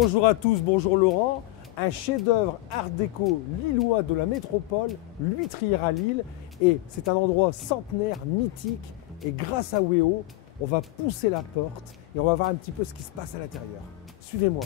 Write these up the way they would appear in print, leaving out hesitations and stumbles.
Bonjour à tous, bonjour Laurent. Un chef-d'œuvre art déco lillois de la métropole, l'Huîtrière à Lille. Et c'est un endroit centenaire, mythique. Et grâce à Wéo, on va pousser la porte et on va voir un petit peu ce qui se passe à l'intérieur. Suivez-moi.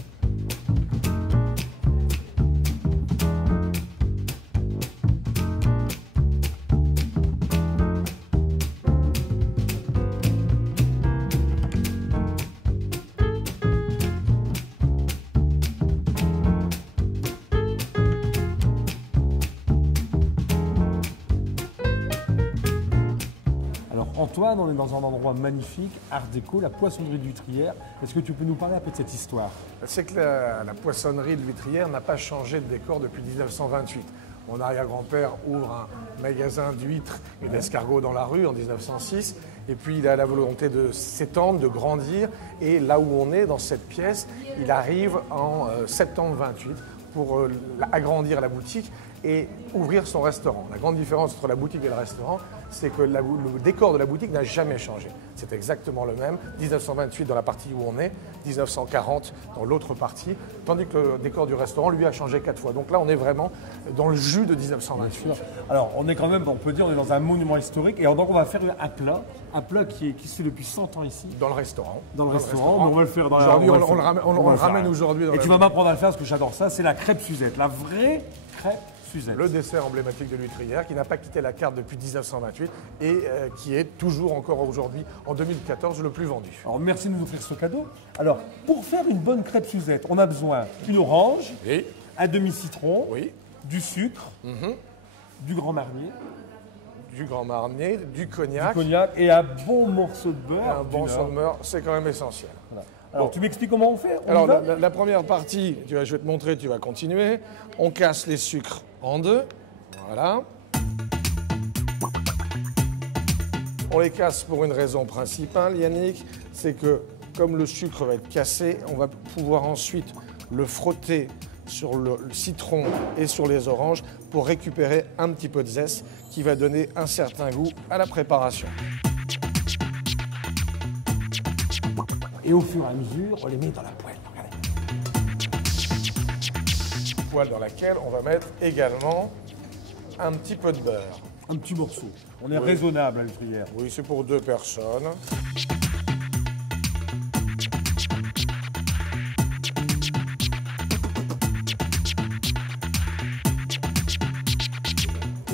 Antoine, on est dans un endroit magnifique, art déco, la poissonnerie de l'Huîtrière. Est-ce que tu peux nous parler un peu de cette histoire? C'est que la poissonnerie de l'Huîtrière n'a pas changé de décor depuis 1928. Mon arrière-grand-père ouvre un magasin d'huîtres et d'escargots dans la rue en 1906. Et puis il a la volonté de s'étendre, de grandir. Et là où on est, dans cette pièce, il arrive en septembre 28 pour agrandir la boutique et ouvrir son restaurant. La grande différence entre la boutique et le restaurant, c'est que le décor de la boutique n'a jamais changé. C'est exactement le même, 1928 dans la partie où on est, 1940 dans l'autre partie, tandis que le décor du restaurant, lui, a changé 4 fois. Donc là, on est vraiment dans le jus de 1928. Alors, on est quand même, on peut dire, on est dans un monument historique, et donc on va faire un plat qui se fait depuis 100 ans ici. Dans le restaurant. Dans le restaurant, mais on va le faire dans la... Aujourd'hui, on le ramène aujourd'hui. Et tu vas m'apprendre à le faire, parce que j'adore ça, c'est la crêpe Suzette, la vraie crêpe Suzette. Le dessert emblématique de l'Huîtrière qui n'a pas quitté la carte depuis 1928 et qui est toujours encore aujourd'hui, en 2014, le plus vendu. Alors merci de nous offrir ce cadeau. Alors, pour faire une bonne crêpe Suzette, on a besoin d'une orange, oui, un demi-citron, oui, du sucre, du Grand Marnier. Du Grand Marnier, du cognac. Et un bon morceau de beurre. Un bon morceau de beurre, c'est quand même essentiel. Voilà. Alors, tu m'expliques comment on fait? Alors, la première partie, je vais te montrer, tu vas continuer. On casse les sucres en deux. Voilà. On les casse pour une raison principale, Yannick, c'est que comme le sucre va être cassé, on va pouvoir ensuite le frotter sur le citron et sur les oranges pour récupérer un petit peu de zeste qui va donner un certain goût à la préparation. Et au fur et à mesure, on les met dans la poêle. Regardez. Poêle dans laquelle on va mettre également un petit peu de beurre. Un petit morceau. On est raisonnable à l'Huîtrière. Oui, c'est pour 2 personnes.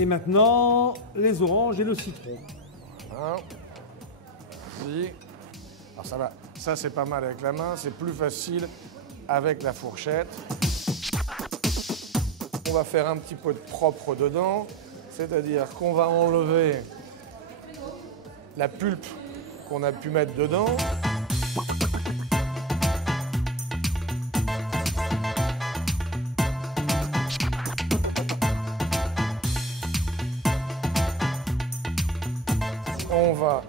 Et maintenant, les oranges et le citron. Voilà. Merci. Alors ça va. Ça, c'est pas mal avec la main. C'est plus facile avec la fourchette. On va faire un petit peu de propre dedans. C'est-à-dire qu'on va enlever la pulpe qu'on a pu mettre dedans. On va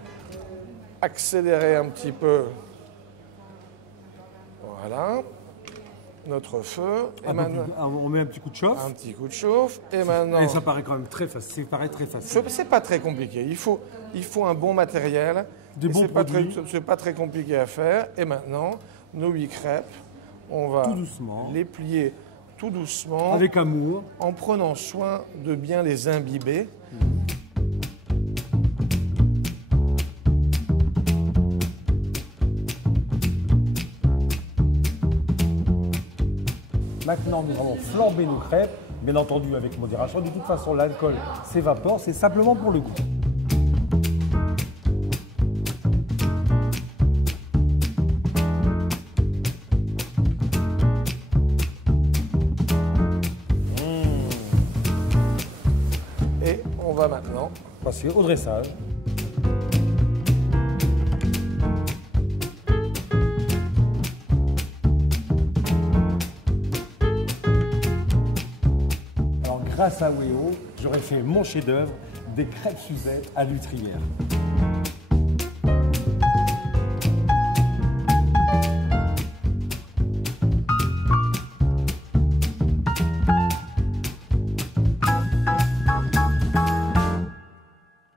accélérer un petit peu, voilà, notre feu. Et maintenant, on met un petit coup de chauffe. Un petit coup de chauffe. Et maintenant... Et ça paraît quand même très facile. Très facile. C'est pas très compliqué. Il faut un bon matériel. Des bons produits. C'est pas très compliqué à faire. Et maintenant, nos 8 crêpes, on va tout doucement les plier tout doucement. Avec amour. En prenant soin de bien les imbiber. Maintenant, nous allons flamber nos crêpes, bien entendu avec modération. De toute façon, l'alcool s'évapore, c'est simplement pour le goût. Et on va maintenant passer au dressage. Grâce à Wéo, j'aurais fait mon chef-d'œuvre des crêpes Suzette à l'Huîtrière.